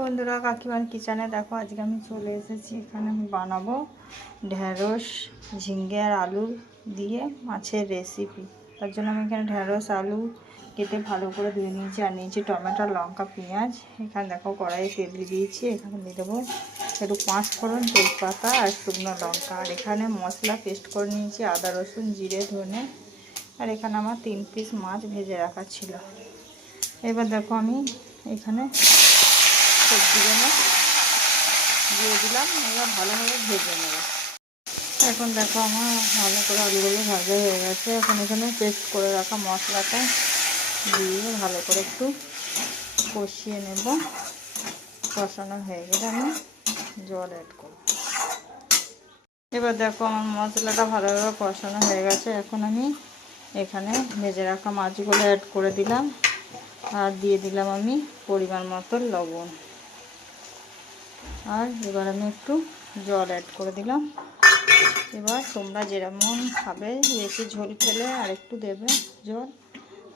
বন্ধুরা, কাকিমার কিচেনে দেখো, আজকে আমি চলে এসেছি। এখানে আমি বানাবো ঢেঁড়স, ঝিঙ্গে আর আলু দিয়ে মাছের রেসিপি। তার জন্য আমি এখানে ঢেঁড়স আলু কেটে ভালো করে ধুয়ে নিয়েছি, আর নিয়েছি টমেটো, লঙ্কা, পেঁয়াজ। এখানে দেখো কড়াইয়ে তেল দিয়ে দিয়েছি। এখানে দিয়ে দেবো একটু 5 ফোড়ন, তেজপাতা আর শুকনো লঙ্কা। আর এখানে মশলা পেস্ট করে নিয়েছি, আদা, রসুন, জিরে, ধনে। আর এখানে আমার 3 পিস মাছ ভেজে রাখা ছিল। এবার দেখো আমি এখানে সবজিগুলো দিয়ে দিলাম, এবার ভালোভাবে ভেজে নেব। এখন দেখো আমার ভালো করে আলুগুলো ভাজা হয়ে গেছে। এখন এখানে পেস্ট করে রাখা মশলাটা দিয়ে ভালো করে একটু কষিয়ে নেব। কষানো হয়ে গেলে আমি জল অ্যাড করব। এবার দেখো আমার মশলাটা ভালোভাবে কষানো হয়ে গেছে। এখন আমি এখানে ভেজে রাখা মাছগুলো অ্যাড করে দিলাম, আর দিয়ে দিলাম আমি পরিমাণ মতো লবণ। আর এবার আমি একটু জল অ্যাড করে দিলাম। এবার তোমরা যেমন খাবে, বেশি ঝোল খেলে আর একটু দেবে জল।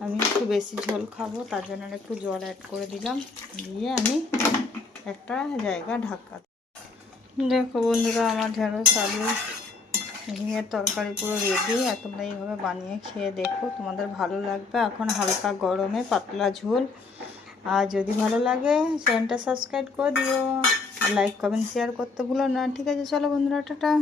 আমি একটু বেশি ঝোল খাবো, তার জন্য একটু জল অ্যাড করে দিলাম। দিয়ে আমি একটা জায়গা ঢাকা। দেখো বন্ধুরা, আমার ঢেঁড়স আলু ঝিঙের তরকারি পুরো রেডি। আর তোমরা এইভাবে বানিয়ে খেয়ে দেখো, তোমাদের ভালো লাগবে। এখন হালকা গরমে পাতলা ঝোল। আর যদি ভালো লাগে চ্যানেলটা সাবস্ক্রাইব করে দিও, লাইক কমেন্ট শেয়ার করতে ভুলো না। ঠিক আছে, চলো বন্ধুরা, টাটা।